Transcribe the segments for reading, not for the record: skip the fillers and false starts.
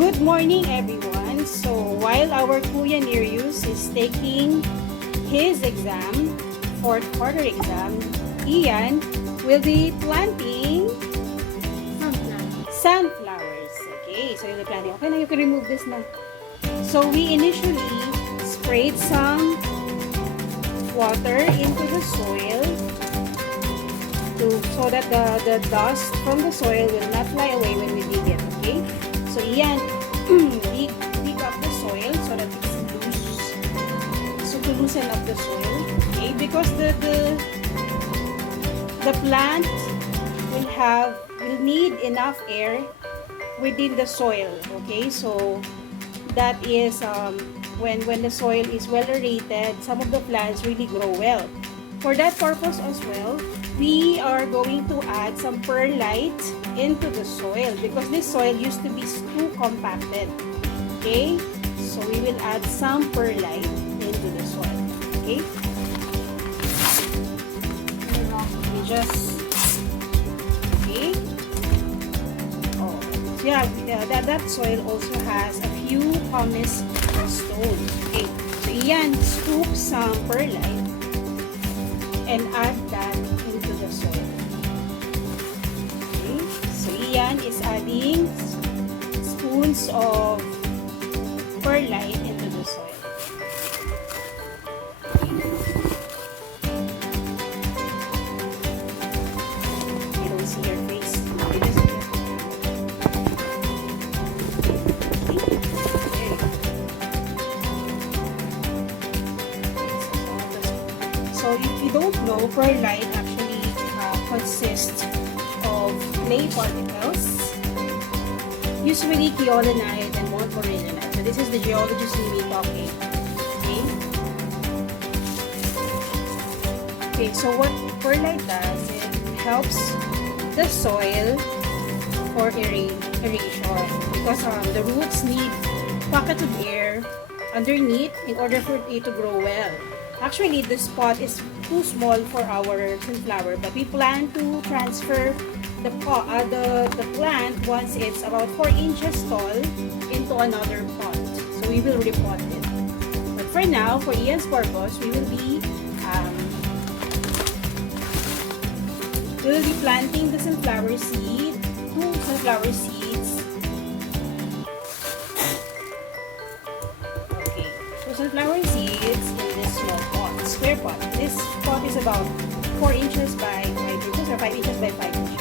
Good morning, everyone. So while our Kuya Nereus is taking his exam, fourth quarter exam, Ian will be planting sunflowers. Okay, so you're planting. Okay, now you can remove this now. So we initially sprayed some water into the soil so that the dust from the soil will not fly away when we dig it. Okay, so Ian, dig up the soil so that it's loose. So to loosen up the soil, okay, because the plant will need enough air within the soil. Okay, so that is when the soil is well aerated, some of the plants really grow well. For that purpose as well, we are going to add some perlite into the soil because this soil used to be too compacted. Okay, so we will add some perlite into the soil. Okay, we just so yeah, that soil also has a few pumice stones. Okay, so Ian, scoop some perlite and add that into the soil. Okay, so Ian is adding spoons of perlite into the soil. You don't see your face. So if you don't know, perlite actually consists of clay particles, usually kaolinite and montmorillonite. So this is the geologist in me talking. Okay, so what perlite does, it helps the soil for aeration because the roots need pocket of air underneath in order for it to grow well. Actually, the spot is too small for our sunflower, but we plan to transfer the plant once it's about 4 inches tall into another pot. So we will repot it. But for now, for Ian's purpose, we will be planting the sunflower seed, 2 sunflower seeds. Okay, 2 sunflower seeds in this small pot, square pot. This pot is about 4 inches by 5 inches or 5 inches by 5 inches.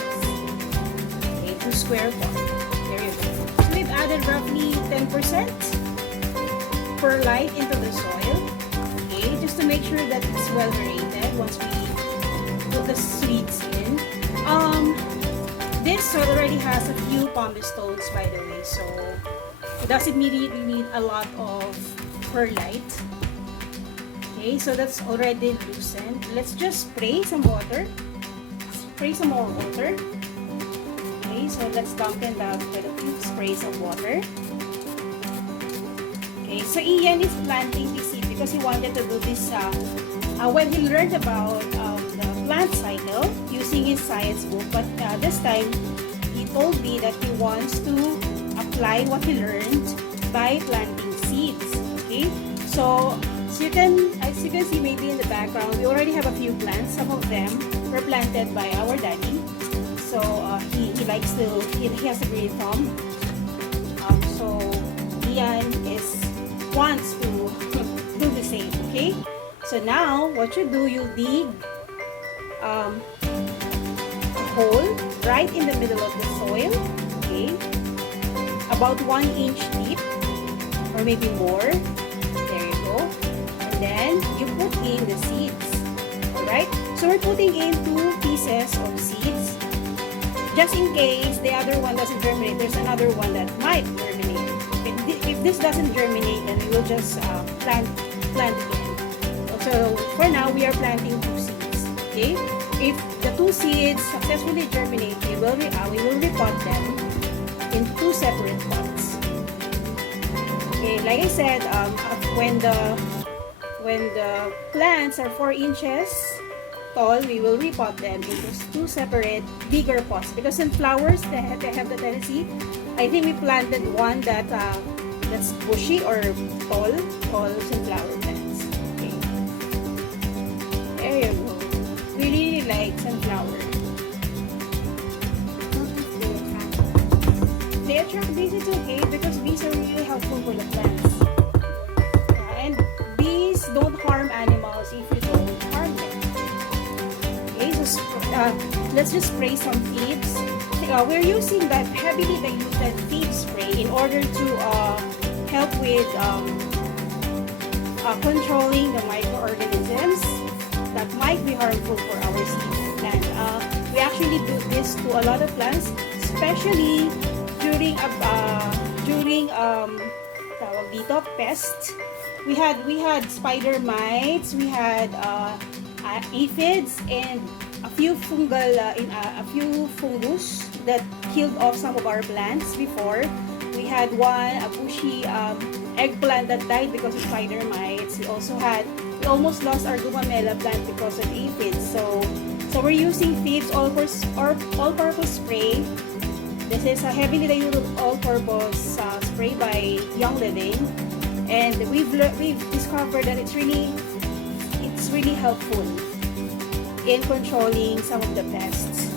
Okay, 2 square pot. There you go. So we've added roughly 10% perlite into the soil. Okay, just to make sure that it's well aerated once we put the seeds in. This soil already has a few pumice stones, by the way, so it doesn't immediately need a lot of perlite. Okay, so that's already loosened. Let's just spray some water. Spray some more water. Okay, so let's dump in that with a few sprays of water. Okay, so Ian is planting this seed because he wanted to do this when he learned about the plant cycle using his science book, but this time he told me that he wants to apply what he learned by planting seeds. Okay, so as you can see maybe in the background, we already have a few plants. Some of them were planted by our daddy, so he has a great thumb. So Ian wants to do the same. Okay, so now what you do, you dig a hole right in the middle of the soil. Okay, about 1 inch deep or maybe more. There you go. And then you put in the seeds. Alright, so we're putting in 2 pieces of seeds just in case the other one doesn't germinate. There's another one that might germinate. If this doesn't germinate, then we will just plant again. So for now, we are planting 2 seeds. Okay, if the 2 seeds successfully germinate, we will repot them in 2 separate pots. Okay, like I said, when the plants are 4 inches tall, we will repot them into two separate bigger pots because sunflowers they have the tendency. I think we planted one that's bushy or tall sunflower plants. Okay, there you go. We really like sunflower. They attract bees. It's okay because bees are really helpful for the plants. And bees don't harm animals if you don't harm them. Okay, so let's just spray some thieves. We're using that heavily diluted thief spray in order to help with controlling the microorganisms that might be harmful for our seed plant. We actually do this to a lot of plants, especially during tawag dito, pests. We had spider mites, we had aphids, and a few fungus that killed off some of our plants before. We had a bushy eggplant that died because of spider mites. We almost lost our gumamela plant because of aphids. So we're using thieves all-purpose spray. This is a heavily diluted all-purpose spray by Young Living, and we've discovered that it's really helpful in controlling some of the pests.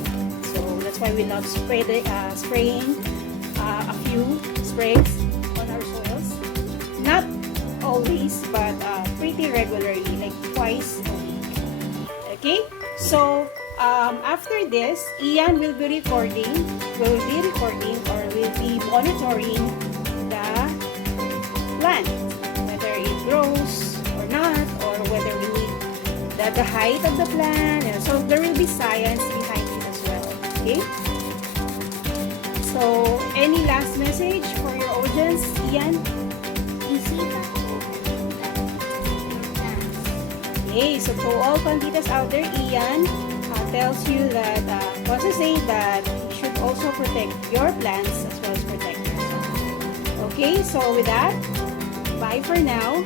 So that's why we love spraying a few sprays on our soils. Not always, but pretty regularly, like twice a week. Okay, so after this, Ian will be recording or will be monitoring the plant, whether it grows or not, or whether we need the height of the plant. So there will be science behind it as well. Okay. So any last message for your audience, Ian? Okay, so to all panditas out there, Ian tells you that wants to say that you should also protect your plants as well as protect yourself. Okay, so with that, bye for now.